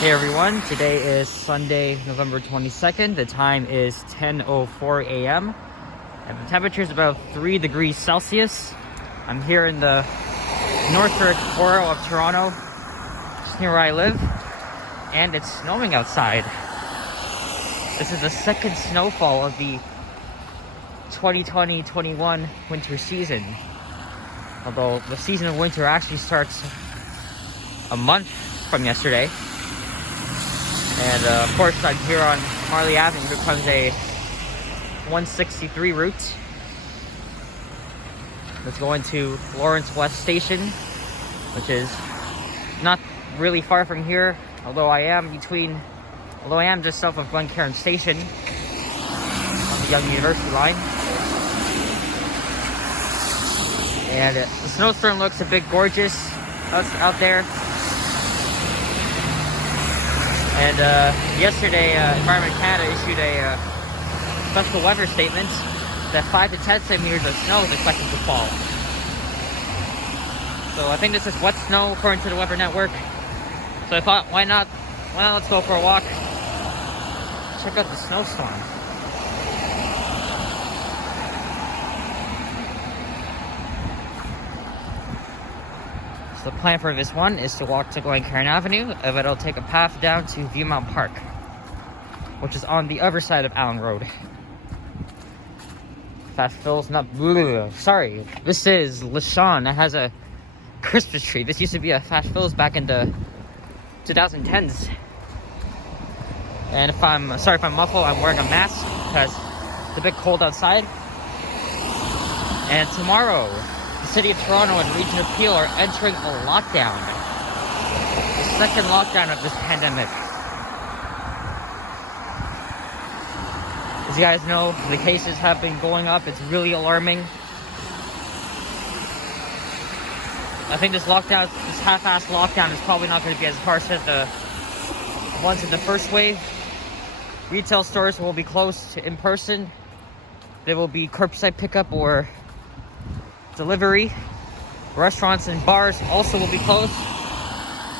Hey everyone, today is Sunday, November 22nd. The time is 10:04 a.m. and the temperature is about 3 degrees Celsius. I'm here in the Northern borough of Toronto, just near where I live, and it's snowing outside. This is the second snowfall of the 2020-21 winter season. Although the season of winter actually starts a month from yesterday. And of course, I'm here on Marley Avenue. Here comes a 163 route that's going to Lawrence West Station, which is not really far from here, although I am just south of Glen Park Station on the Young University line. And the snowstorm looks a bit gorgeous out there. And yesterday, Environment Canada issued a special weather statement that 5 to 10 centimeters of snow is expected to fall. So I think this is wet snow according to the Weather Network. So I thought, why not let's go for a walk, check out the snowstorm. So the plan for this one is to walk to Glen Park Avenue, and then I'll take a path down to Viewmont Park, which is on the other side of Allen Road. Fast Phil's not. Sorry, this is LaShawn that has a Christmas tree. This used to be a Fast Phil's back in the 2010s. And if I'm muffled, I'm wearing a mask because it's a bit cold outside. And tomorrow, the City of Toronto and Region of Peel are entering a lockdown. The second lockdown of this pandemic. As you guys know, the cases have been going up. It's really alarming. I think this half-assed lockdown is probably not going to be as harsh as the ones in the first wave. Retail stores will be closed in person. There will be curbside pickup or delivery. Restaurants and bars also will be closed,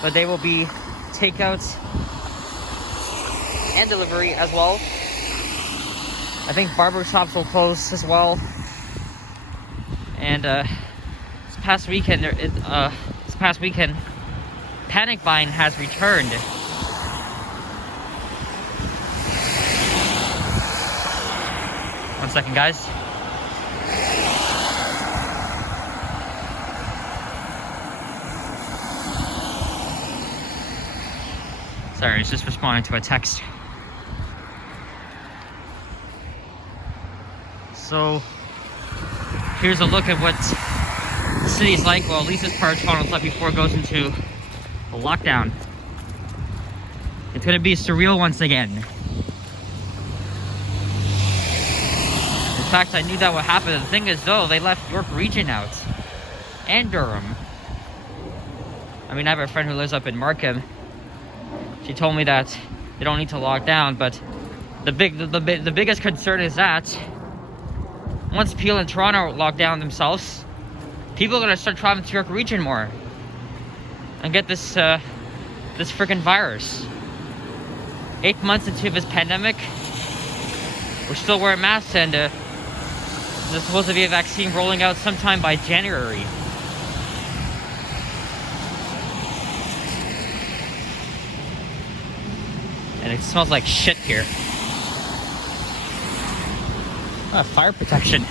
but they will be takeouts and delivery as well. I think barber shops will close as well. And this past weekend, panic buying has returned. One second, guys. Sorry, it's just responding to a text. So, here's a look at what the city is like. Well, at least this part of Toronto's like before it goes into a lockdown. It's gonna be surreal once again. In fact, I knew that would happen. The thing is, though, they left York Region out. And Durham. I mean, I have a friend who lives up in Markham. She told me that they don't need to lock down, but the biggest concern is that once Peel and Toronto lock down themselves, people are gonna start traveling to York Region more and get this freaking virus. 8 months into this pandemic, we're still wearing masks, and there's supposed to be a vaccine rolling out sometime by January. And it smells like shit here. Fire protection.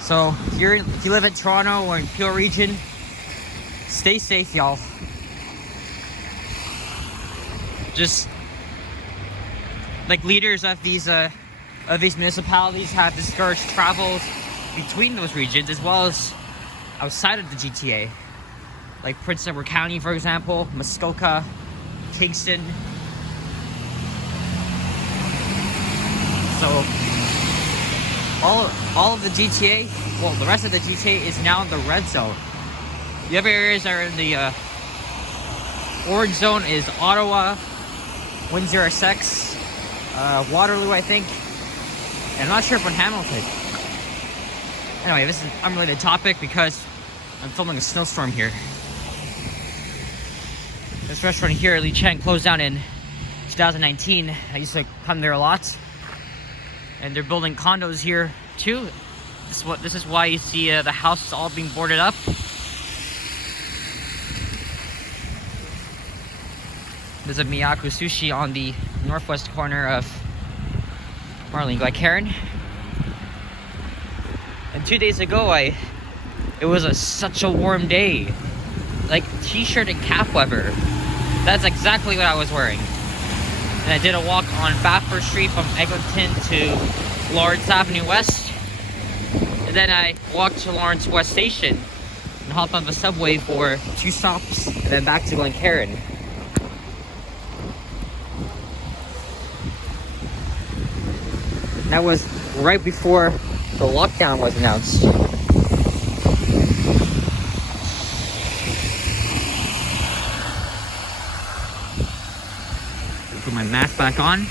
So, if you live in Toronto or in Peel Region, stay safe, y'all. Just like leaders of these municipalities have discouraged travels between those regions as well as outside of the GTA. Like Prince Edward County, for example, Muskoka, Kingston. So all of the GTA, well, the rest of the GTA is now in the red zone. The other areas that are in the orange zone is Ottawa, Windsor, Essex, Waterloo, I think. And I'm not sure if in Hamilton. Anyway, this is an unrelated topic because I'm filming a snowstorm here. This restaurant here, Lee Cheng, closed down in 2019. I used to come there a lot. And they're building condos here too. This is why you see the house all being boarded up. There's a Miyaku Sushi on the northwest corner of Marley and Glen. And 2 days ago, it was such a warm day, like t-shirt and cap weather. That's exactly what I was wearing. And I did a walk on Bafford Street from Eglinton to Lawrence Avenue West. And then I walked to Lawrence West Station and hopped on the subway for 2 stops and then back to Glen. That was right before the lockdown was announced. Put my mask back on.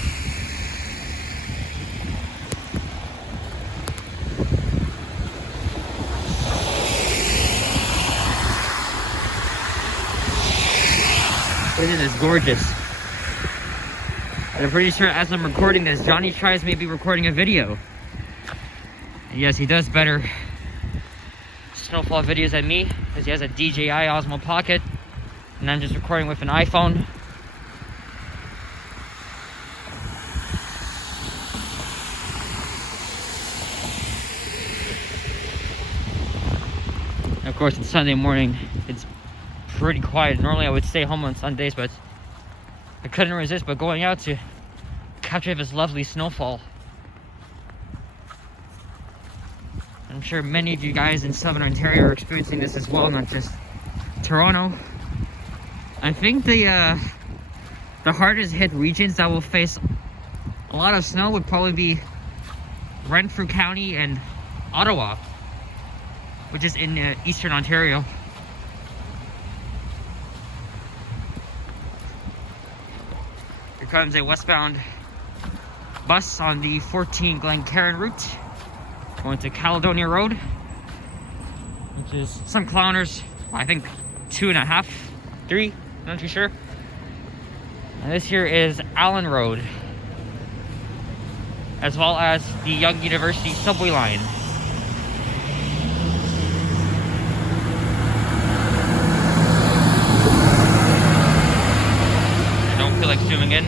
Isn't this gorgeous? And I'm pretty sure as I'm recording this, Johnny tries maybe recording a video. And yes, he does better snowfall videos than me because he has a DJI Osmo Pocket and I'm just recording with an iPhone. And of course, it's Sunday morning. It's pretty quiet. Normally I would stay home on Sundays, but I couldn't resist but going out to capture this lovely snowfall. I'm sure many of you guys in Southern Ontario are experiencing this as well, not just Toronto. I think the hardest hit regions that will face a lot of snow would probably be Renfrew County and Ottawa, which is in Eastern Ontario. Here comes a westbound bus on the 14 Glen route, going to Caledonia Road, which is some kilometers, I think 2.5, 3, not too sure. And this here is Allen Road, as well as the Young University subway line. I don't feel like zooming in.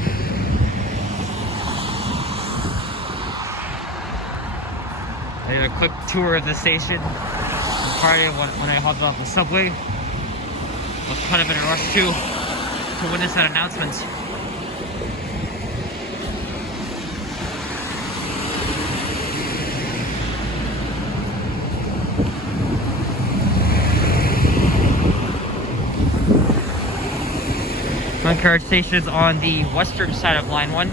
I did a quick tour of the station. Prior when I hopped off the subway, I was kind of in a rush to witness that announcement. Glen Station is on the western side of Line 1.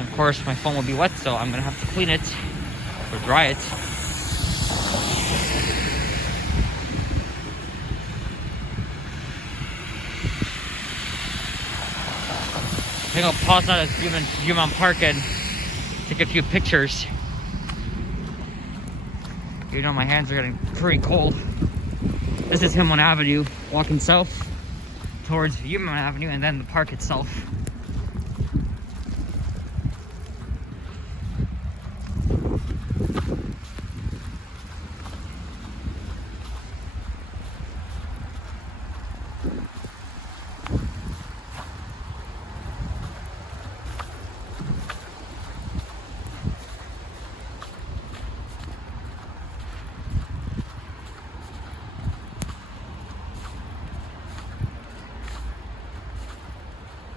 Of course, my phone will be wet, so I'm gonna have to clean it or dry it. I think I'll pause out at Glen Park and take a few pictures. You know, my hands are getting pretty cold. This is Himlin Avenue, walking south towards Glen Avenue and then the park itself.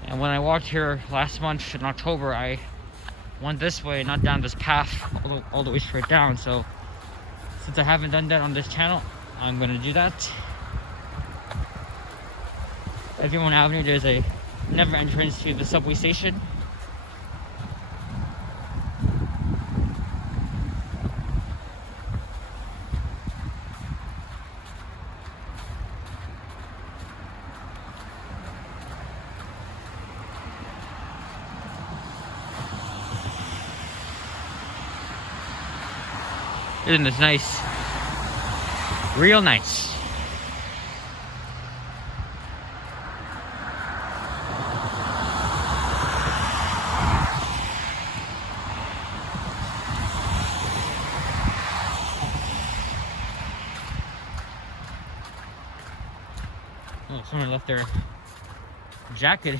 And when I walked here last month in October, I went this way, not down this path, all the way straight down. So since I haven't done that on this channel, I'm gonna do that. At Glen Avenue, there's a never entrance to the subway station. Isn't this nice? Real nice. Oh, someone left their jacket.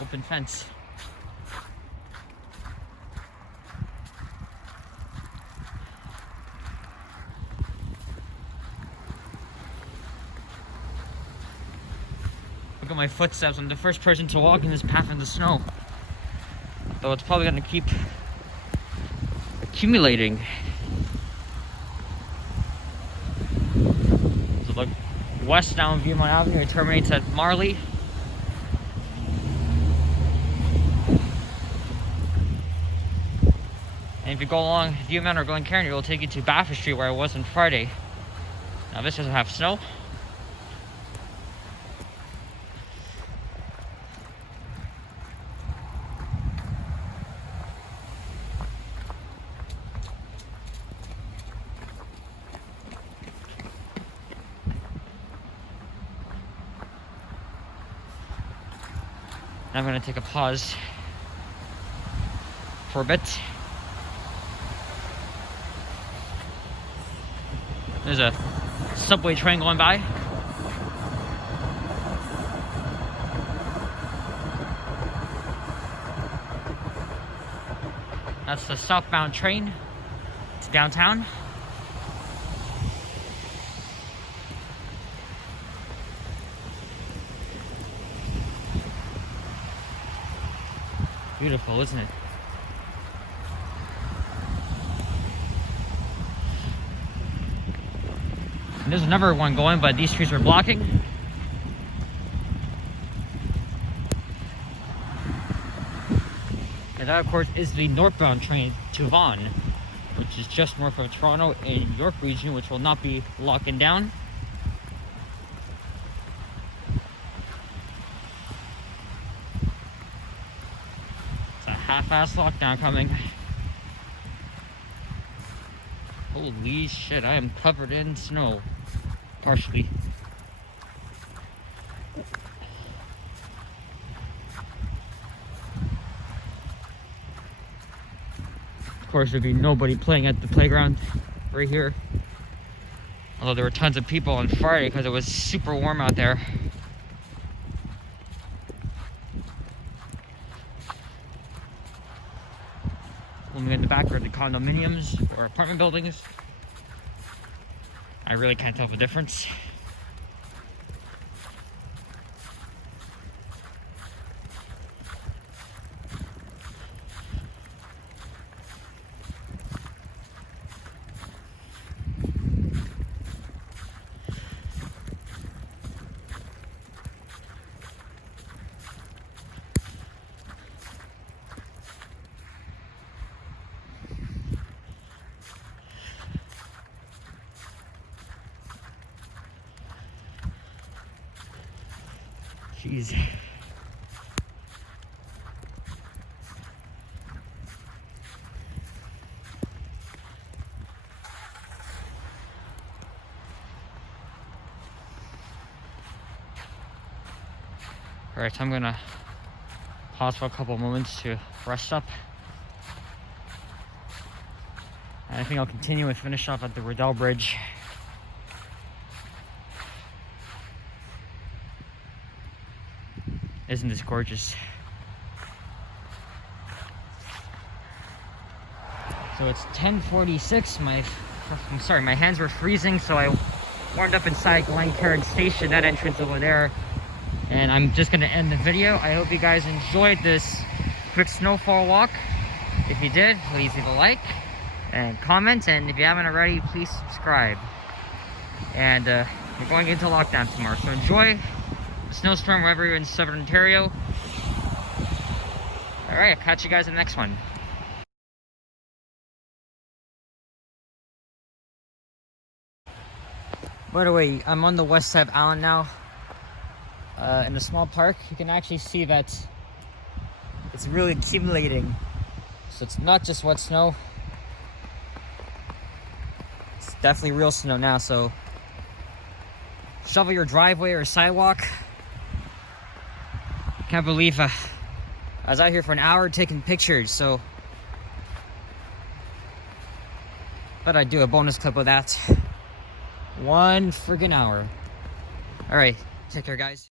Open fence. Look at my footsteps. I'm the first person to walk in this path in the snow. Though it's probably gonna keep accumulating. So look west down Viewmont Avenue, it terminates at Marley. And if you go along Viewmont or Glen Park, it will take you to Baffin Street where I was on Friday. Now this doesn't have snow. I'm going to take a pause for a bit. There's a subway train going by. That's the southbound train to downtown. Beautiful, isn't it? And there's another one going, but these trees are blocking. And that, of course, is the northbound train to Vaughan, which is just north of Toronto in York region, which will not be locking down. Half-ass lockdown coming. Holy shit, I am covered in snow. Partially. Of course, there'd be nobody playing at the playground right here. Although there were tons of people on Friday because it was super warm out there. In the back are the condominiums or apartment buildings. I really can't tell the difference. Jeez. Alright, so I'm gonna pause for a couple moments to rest up. And I think I'll continue and finish off at the Riddell Bridge. Isn't this gorgeous? So it's 10:46. My hands were freezing, so I warmed up inside Glen Park Station, that entrance over there. And I'm just gonna end the video. I hope you guys enjoyed this quick snowfall walk. If you did, please leave a like and comment. And if you haven't already, please subscribe. And we're going into lockdown tomorrow, so enjoy snowstorm wherever you're in southern Ontario. Alright, I'll catch you guys in the next one. By the way, I'm on the west side of Allen now. In the small park, you can actually see that it's really accumulating. So it's not just wet snow. Definitely real snow now, so shovel your driveway or sidewalk. Can't believe I was out here for an hour taking pictures, so thought I'd do a bonus clip of that. 1 friggin' hour. Alright, take care, guys.